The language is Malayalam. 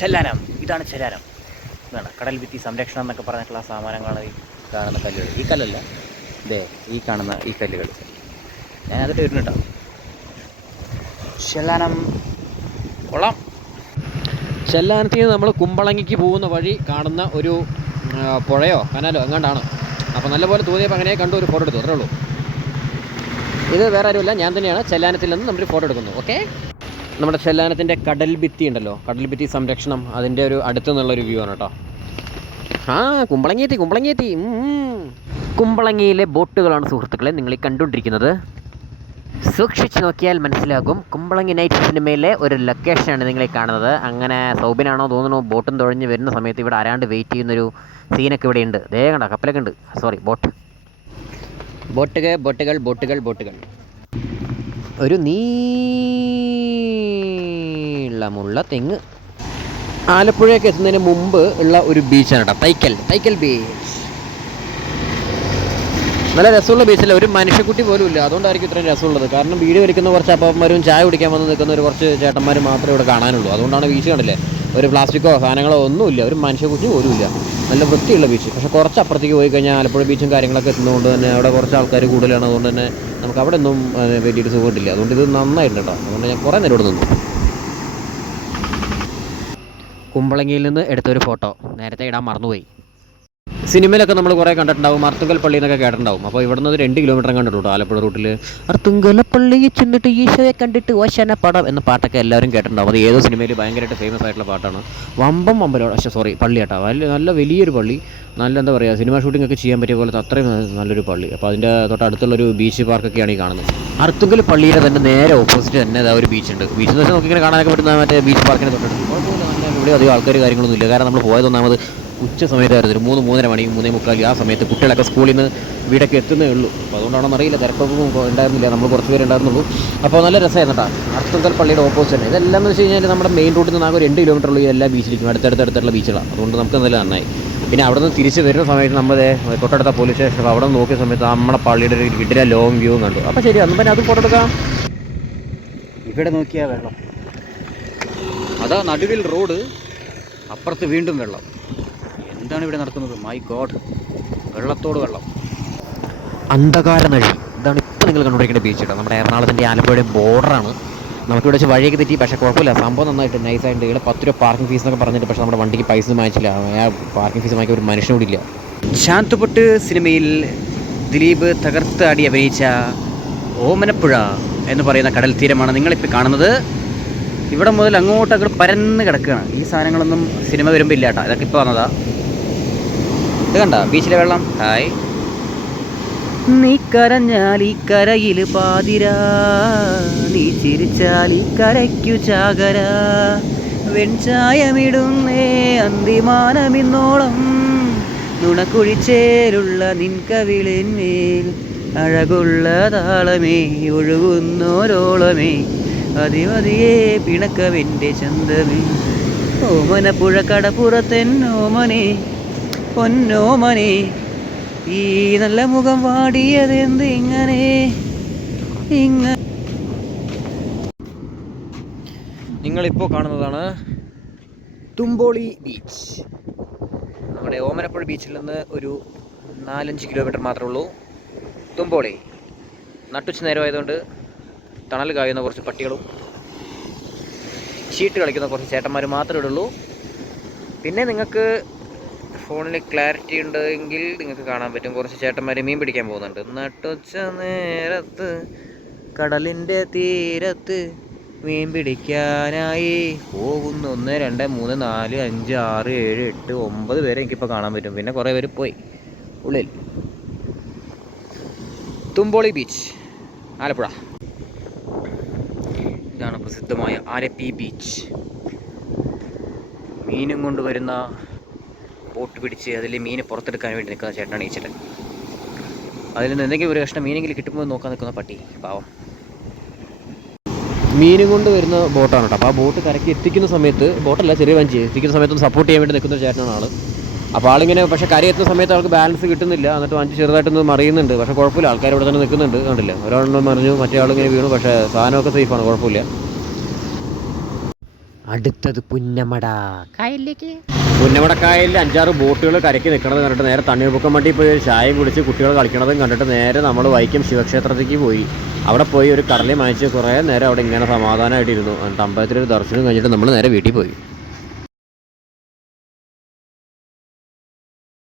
ചെല്ലാനം. ഇതാണ് ചെല്ലാനം. ഇതാണ് കടൽ ഭിത്തി സംരക്ഷണം എന്നൊക്കെ പറഞ്ഞിട്ടുള്ള സാമാനങ്ങളാണ് ഈ കാണുന്ന കല്ലുകൾ. ഈ കല്ലല്ല, ഇതേ ഈ കാണുന്ന ഈ കല്ലുകൾ. ഞാനതിട്ട് വരുന്നുണ്ടോ. ചെല്ലാനം കൊള്ളാം. ചെല്ലാനത്തിൽ നിന്ന് നമ്മൾ കുമ്പളങ്ങിക്ക് പോകുന്ന വഴി കാണുന്ന ഒരു പുഴയോ കനാലോ എങ്ങാണ്ടാണ്. അപ്പോൾ നല്ലപോലെ തോന്നിയപ്പോൾ അങ്ങനെ കണ്ടു ഒരു ഫോട്ടോ എടുത്തു, അത്രേ ഉള്ളൂ. ഇത് വേറെ ആരുമില്ല, ഞാൻ തന്നെയാണ് ചെല്ലാനത്തിൽ നിന്ന് നമ്മൾ ഫോട്ടോ എടുക്കുന്നു. ഓക്കെ, നമ്മുടെ ചെല്ലാനത്തിൻ്റെ കടൽ ഭിത്തി ഉണ്ടല്ലോ, കടൽ ഭിത്തി സംരക്ഷണം, അതിൻ്റെ ഒരു അടുത്ത് നിന്നുള്ളൊരു വ്യൂ ആണ് കേട്ടോ. കുമ്പളങ്ങിയെത്തി. കുമ്പളങ്ങിയിലെ ബോട്ടുകളാണ് സുഹൃത്തുക്കളെ നിങ്ങൾ ഈ കണ്ടുകൊണ്ടിരിക്കുന്നത്. സൂക്ഷിച്ച് നോക്കിയാൽ മനസ്സിലാകും. കുമ്പളങ്ങി നൈറ്റ് സിനിമയിലെ ഒരു ലൊക്കേഷനാണ് നിങ്ങളീ കാണുന്നത്. അങ്ങനെ സൗബിനാണോ തോന്നുന്നു ബോട്ടും തുഴഞ്ഞ് വരുന്ന സമയത്ത് ഇവിടെ ആരാണ്ട് വെയിറ്റ് ചെയ്യുന്നൊരു സീനൊക്കെ ഇവിടെ ഉണ്ട്. ദേ കണ്ട കപ്പലൊക്കെ ഉണ്ട്, സോറി ബോട്ടുകൾ. ഒരു നീളമുള്ള തെങ്ങ്. ആലപ്പുഴയൊക്കെ എത്തുന്നതിന് മുമ്പ് ഉള്ള ഒരു ബീച്ചാണ് കേട്ടോ, തൈക്കൽ ബീച്ച്. നല്ല രസമുള്ള ബീച്ചല്ല, ഒരു മനുഷ്യക്കുട്ടി പോലും ഇല്ല. അതുകൊണ്ടായിരിക്കും ഇത്രയും രസമുള്ളത്. കാരണം വീട് വലിക്കുന്ന കുറച്ച് അപ്പന്മാരും ചായ കുടിക്കാൻ വന്ന് നിൽക്കുന്ന ഒരു കുറച്ച് ചേട്ടന്മാർ മാത്രമേ ഇവിടെ കാണാനുള്ളൂ. അതുകൊണ്ടാണ് ബീച്ച് കണ്ടില്ലേ, ഒരു പ്ലാസ്റ്റിക്കോ സാധനങ്ങളോ ഒന്നുമില്ല, ഒരു മനുഷ്യക്കുട്ടി പോലും ഇല്ല. നല്ല വൃത്തിയുള്ള ബീച്ച്. പക്ഷേ കുറച്ച് അപ്പുറത്തേക്ക് പോയി കഴിഞ്ഞാൽ ആലപ്പുഴ ബീച്ചും കാര്യങ്ങളൊക്കെ എത്തുന്നതുകൊണ്ട് തന്നെ അവിടെ കുറച്ച് ആൾക്കാർ കൂടുതലാണ്. അതുകൊണ്ട് തന്നെ നമുക്ക് അവിടെ ഒന്നും വലിയൊരു സുഖമില്ല. അതുകൊണ്ട് ഇത് നന്നായിട്ടുണ്ട് കേട്ടോ. അതുകൊണ്ട് ഞാൻ കുറേ നേരം ഇവിടെ നിന്നു. കുമ്പളങ്ങിയിൽ നിന്ന് എടുത്തൊരു ഫോട്ടോ നേരത്തെ ഇടാൻ മറന്നുപോയി. സിനിമയിലൊക്കെ നമ്മൾ കുറേ കണ്ടിട്ടുണ്ടാവും, അർത്തുങ്കൽ പള്ളി എന്നൊക്കെ കേട്ടിട്ടുണ്ടാവും. അപ്പോൾ ഇവിടെ നിന്ന് 2 കിലോമീറ്റർ കണ്ടിട്ടുള്ളൂ ആലപ്പുഴ റൂട്ടിൽ. അർത്തുങ്കൽ പള്ളിയിൽ ചെന്നിട്ട് ഈശോയെ കണ്ടിട്ട് ഓശാന പടം എന്ന പാട്ടൊക്കെ എല്ലാവരും കേട്ടിട്ടുണ്ടാവും. അത് ഏതോ സിനിമയിൽ ഭയങ്കരമായിട്ട് ഫേമസ് ആയിട്ടുള്ള പാട്ടാണ്. പള്ളി കേട്ടോ, നല്ല വലിയൊരു പള്ളി. നല്ല എന്താ പറയുക, സിനിമ ഷൂട്ടിംഗ് ഒക്കെ ചെയ്യാൻ പറ്റിയ പോലത്തെ അത്രയും നല്ലൊരു പള്ളി. അപ്പോൾ അതിൻ്റെ തൊട്ടടുത്തുള്ളൊരു ബീച്ച് പാർക്കൊക്കെയാണ് ഈ കാണുന്നത്. അർത്തുങ്കൽ പള്ളിയുടെ തന്നെ നേരെ ഓപ്പോസിറ്റ് തന്നെ അതാ ഒരു ബീച്ചുണ്ട്. ബീച്ച് എന്ന് വെച്ചാൽ നോക്കിങ്ങനെ കാണാനൊക്കെ പറ്റുന്ന മറ്റേ ബീച്ച് പാർക്കിനെ തൊട്ടടുത്ത്. കുഴപ്പമില്ല, നല്ല ഇവിടെ അധികം ആൾക്കാർ കാര്യങ്ങളൊന്നും ഇല്ല. കാരണം നമ്മൾ പോയതൊന്നാമത് ഉച്ച സമയത്തായിരുന്നു, 3-3:30 മണി 3:45 ആ സമയത്ത്. കുട്ടികളൊക്കെ സ്കൂളിൽ നിന്ന് വീടൊക്കെ എത്തുന്നേ ഉള്ളൂ. അപ്പോൾ അതുകൊണ്ടാണെന്ന് അറിയില്ല, തിരക്കൊന്നും ഉണ്ടായിരുന്നില്ല, നമ്മൾ കുറച്ച് പേര് ഉണ്ടായിരുന്നുള്ളൂ. അപ്പോൾ നല്ല രസമായിരുന്നു കേട്ടോ. അർത്തുങ്കൽ പള്ളിയുടെ ഓപ്പോസിറ്റ് തന്നെ. ഇതെല്ലാം എന്ന് വെച്ച് കഴിഞ്ഞാൽ നമ്മുടെ മെയിൻ റൂട്ടിൽ നിന്ന് ആകെ 2 കിലോമീറ്റർ ഉള്ള എല്ലാ ബീച്ചിലേക്കും അടുത്തടുത്തുള്ള ബീച്ചുകളാണ്. അതുകൊണ്ട് നമുക്ക് നല്ല നന്നായി. പിന്നെ അവിടെ നിന്ന് തിരിച്ച് വരുന്ന സമയത്ത് നമ്മൾ തൊട്ടടുത്ത പോലീസ് സ്റ്റേഷൻ അവിടെ നിന്ന് നോക്കിയ സമയത്ത് നമ്മുടെ പള്ളിയുടെ ഒരു കിട്ടിയ ലോങ് വ്യൂ കണ്ടു. അപ്പോൾ ശരി, അന്ന് പിന്നെ അതും ഫോട്ടോ എടുക്കാം. ഇവിടെ നോക്കിയാൽ വെള്ളം, അതാ നടുവിൽ റോഡ്, അപ്പുറത്ത് വീണ്ടും വെള്ളം. എന്താണ് ഇവിടെ നടക്കുന്നത്? മൈ ഗോഡ്, വെള്ളത്തോട് വെള്ളം. അന്ധകാര നഴി, ഇതാണ് ഇപ്പോൾ നിങ്ങൾ കണ്ടുപിടിക്കേണ്ട ബീച്ച് കേട്ടോ. നമ്മുടെ എറണാകുളത്തിൻ്റെ ആലപ്പുഴയുടെ ബോർഡറാണ്. നമുക്കിവിടെ വെച്ച് വഴിയൊക്കെ തെറ്റി, പക്ഷേ കുഴപ്പമില്ല, സംഭവം നന്നായിട്ട് നൈസായിട്ട്. ഇവിടെ 10 രൂപ പാർക്കിംഗ് ഫീസ് എന്നൊക്കെ പറഞ്ഞിട്ട്, പക്ഷേ നമ്മുടെ വണ്ടിക്ക് പൈസ വാങ്ങിച്ചില്ല. ആ പാർക്കിംഗ് ഫീസ് വാങ്ങിയ ഒരു മനുഷ്യനോട് ഇല്ല. ശാന്തുപൊട്ട് സിനിമയിൽ ദിലീപ് തകർത്താടി അഭിനയിച്ച ഓമനപ്പുഴ എന്ന് പറയുന്ന കടൽ തീരമാണ് നിങ്ങളിപ്പോൾ കാണുന്നത്. ഇവിടെ മുതൽ അങ്ങോട്ട് പരന്ന് കിടക്കുകയാണ്. ഈ സാധനങ്ങളൊന്നും സിനിമ വരുമ്പോൾ ഇല്ല കേട്ടോ, ഇതൊക്കെ ഇപ്പോൾ വന്നതാ. ഇത് കണ്ട ബീച്ചിലെ വെള്ളം. ഹായ്. നീ കരഞ്ഞാൽ ഈ കരയിൽ പാതിരാ, നീ ചിരിച്ചാൽ ഈ കരയ്ക്കു ചാകര, വെൺചായമിടുന്നേ അന്തിമാനമിന്നോളം, നുണക്കുഴിച്ചേലുള്ള നിൻകവിളിന്മേൽ അഴകുള്ള താളമേ, ഒഴുകുന്നോരോളമേ, അതിമതിയേ പിണക്കവെൻ്റെ ചന്തമേ, ഓമനപ്പുഴ കടപ്പുറത്തെന്നോമനെ പൊന്നോമനെ, ഈ നല്ല മുഖം വാടിയതെന്ത് ഇങ്ങനെ. നിങ്ങളിപ്പോൾ കാണുന്നതാണ് തുമ്പോളി ബീച്ച്. നമ്മുടെ ഓമനപ്പുഴ ബീച്ചിൽ നിന്ന് ഒരു 4-5 കിലോമീറ്റർ മാത്രമേ ഉള്ളൂ തുമ്പോളി. നട്ടുച്ച നേരമായതുകൊണ്ട് തണൽ കായുന്ന കുറച്ച് പട്ടികളും ചീട്ട് കളിക്കുന്ന കുറച്ച് ചേട്ടന്മാർ മാത്രമേ ഇവിടെ ഉള്ളൂ. പിന്നെ നിങ്ങൾക്ക് ഫോണിൽ ക്ലാരിറ്റി ഉണ്ടെങ്കിൽ നിങ്ങൾക്ക് കാണാൻ പറ്റും, കുറച്ച് ചേട്ടന്മാർ മീൻ പിടിക്കാൻ പോകുന്നുണ്ട്. നട്ടുച്ച നേരത്ത് കടലിൻ്റെ തീരത്ത് മീൻ പിടിക്കാനായി പോകുന്നു. 1, 2, 3, 4, 5, 6, 7, 8, 9 പേരെ എനിക്കിപ്പോൾ കാണാൻ പറ്റും. പിന്നെ കുറേ പേര് പോയി ഉള്ളിൽ. തുമ്പോളി ബീച്ച്, ആലപ്പുഴ. ഇതാണ് പ്രസിദ്ധമായ ആലപ്പി ബീച്ച്. മീനും കൊണ്ടുവരുന്ന ബോട്ട് പിടിച്ച് അതിൽ മീൻ പുറത്തെടുക്കാൻ വേണ്ടി നിൽക്കുന്ന ചേട്ടനാണ് ഈ ചേട്ടൻ. അതിൽ നിന്ന് എന്തെങ്കിലും ഒരു കഷ്ണം മീനെങ്കിലും കിട്ടുമ്പോൾ നോക്കാൻ നിൽക്കുന്ന പട്ടി, പാവം. മീനും കൊണ്ട് വരുന്ന ബോട്ടാണ് കേട്ടോ. അപ്പോൾ ആ ബോട്ട് കരയ്ക്ക് എത്തിക്കുന്ന സമയത്ത്, ബോട്ടല്ല ചെറിയ വഞ്ചി എത്തിക്കുന്ന സമയത്ത് സപ്പോർട്ട് ചെയ്യാൻ വേണ്ടി നിൽക്കുന്ന ചേട്ടനാണ് ആൾ. അപ്പോൾ ആളിങ്ങനെ, പക്ഷേ കരയെത്തുന്ന സമയത്ത് ആൾക്ക് ബാലൻസ് കിട്ടുന്നില്ല. എന്നിട്ട് വഞ്ചി ചെറുതായിട്ടൊന്ന് മറിയുന്നുണ്ട്. പക്ഷേ കുഴപ്പമില്ല, ആൾക്കാർ ഇവിടെ തന്നെ നിൽക്കുന്നുണ്ട്. കണ്ടില്ല, ഒരാളൊന്നും മറിഞ്ഞു, മറ്റേ ആളിങ്ങനെ വീണു. പക്ഷേ സാധനമൊക്കെ സേഫാണ്, കുഴപ്പമില്ല. അടുത്തത് പുന്നമട കായലിലേക്ക്. പുന്നമട കായലിൽ 5-6 ബോട്ടുകൾ കരയ്ക്ക് നിൽക്കണത് കണ്ടിട്ട് നേരെ തണ്ണീർമുക്കം വണ്ടി പോയി ഒരു ചായ കുടിച്ച് കുട്ടികൾ കളിക്കണതും കണ്ടിട്ട് നേരെ നമ്മൾ വൈക്കം ശിവക്ഷേത്രത്തിലേക്ക് പോയി. അവിടെ പോയി ഒരു കടലിൽ വാങ്ങിച്ച് കുറേ നേരം അവിടെ ഇങ്ങനെ സമാധാനമായിട്ടിരുന്നു. എന്നിട്ട് അമ്പലത്തിലൊരു ദർശനം കഴിഞ്ഞിട്ട് നമ്മൾ നേരെ വീട്ടിൽ പോയി.